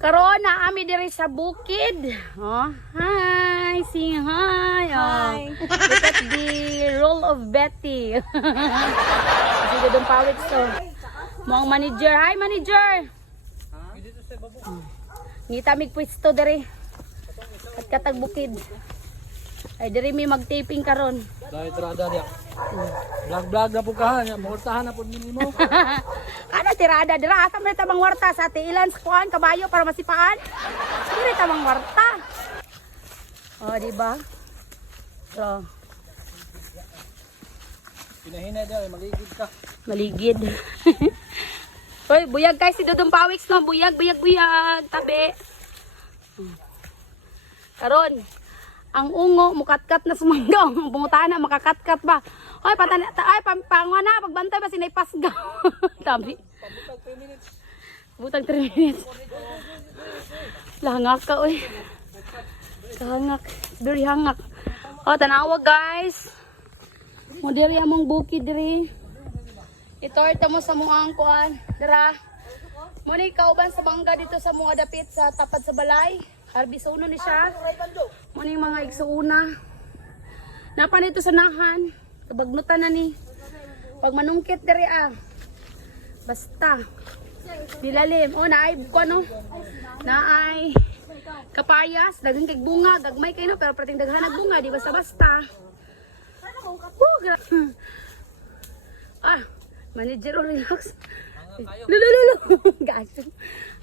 Karon na ami diri sa bukid. Oh, hi, sing hi. Oh. Look at the roll of Betty. Sige dong pawit so. Mo ang manager. Hi manager. Ngita mig pwesto diri. Katag bukid. Ay diri mi mag-taping karon. Dahil tirada niya. Vlog na po kahan. Mangurtahan na po mo. Ano tirada dira? Asa man tamang warta sa ati ilan sa kuan kabayo para masipaan? Diri tamang warta. Oh, di ba? So, Pinahinay daw, maligid ka. maligid. Hoy, buyag guys si Dudong Pawiks no, buyag. Tabi. Karon, ang ungo mukatkat na sumanggaw. Bungutana makakatkat ba? Hoy, pangwa na pagbantay ba sinay pasgaw. Tabi. Butang 3 minutes. Lahangak ka oy. Kahangak. Very hangak. Oh, tanawa guys. Moderi among bukid diri. Ito mo sa muang kuan. Dira. Mo ni kauban sa bangga dito sa mga dapit sa tapad sa balay. Harbisono ni siya. Mo ni mga igsuuna. Napa nito sa nahan. Kabagnutan na ni. Pag manungkit diri Basta. Dilalim. Oh, naay ko no. Naay kapayas, daghang kay bunga, gagmay kay no, pero prating daghan nag bunga, di basta-basta. Manager relax. Lulululu. Gaso.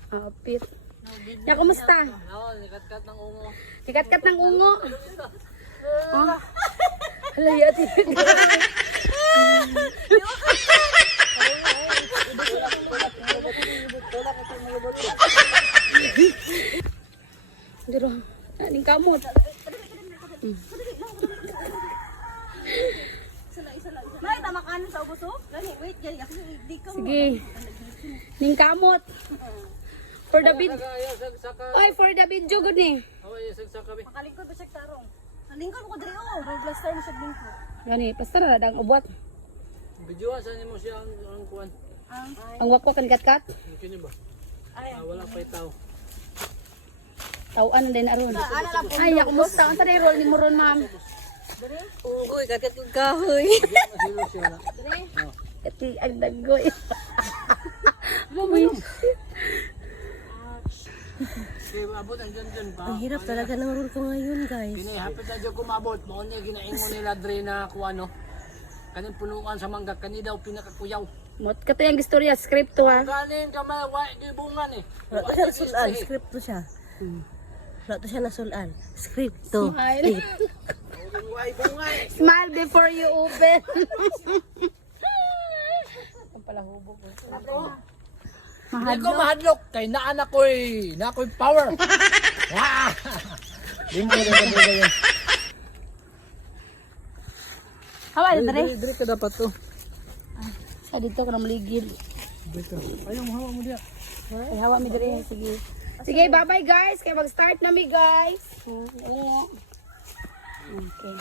Apit. Ya, kumusta? Nikat-kat ng ungo. Tikat-kat ng ungo. Oh. Hala, yati. Diro, aning kamot. Nay, tamakan sa ubos oh. Gani, wait, gani ako di ka. Sige. Ning kamot. For the bid. Ay, for the video gud ni. Makalingkod ba siya tarong? Lingkod ko diri oh, may blaster na siya lingkod. Gani, pastor na dang ubot. Videoan sa mo siya ang kuan. Ang wakwa kan kat-kat. Kini ba? Wala pa itaw. Tawaan din aron. Ay, ya kumusta? Unsa day roll ni mo ron, ma'am? Uy, kakat ko kahoy. Masilo siya na. Ati ang dagoy. Mami. Okay, abot ang dyan pa. Ang hirap talaga ng rule ko ngayon, guys. Hapit na dyan kumabot. Mao niya ginaingon nila dre na kuano. Kanin punuan sa mangga kani daw pinakakuyaw. Mot kato yung istorya script to ha. Kanin ka wa gibungan eh. Wala to siya nasulan, script to siya. Wala to siya nasulan, script to. Smile. Smile before you open. Ang pala hubog. Hindi ko mahadlok kay naanak ko'y power. Wah! Limbo. Hawa dito Dre ka dapat to. Sa dito ko na maligid. Dito. Ayaw mo hawa mo diya. Ay, hawa mi dire. Sige. Sige, bye-bye guys. Kaya mag-start na mi guys. Oo. Okay.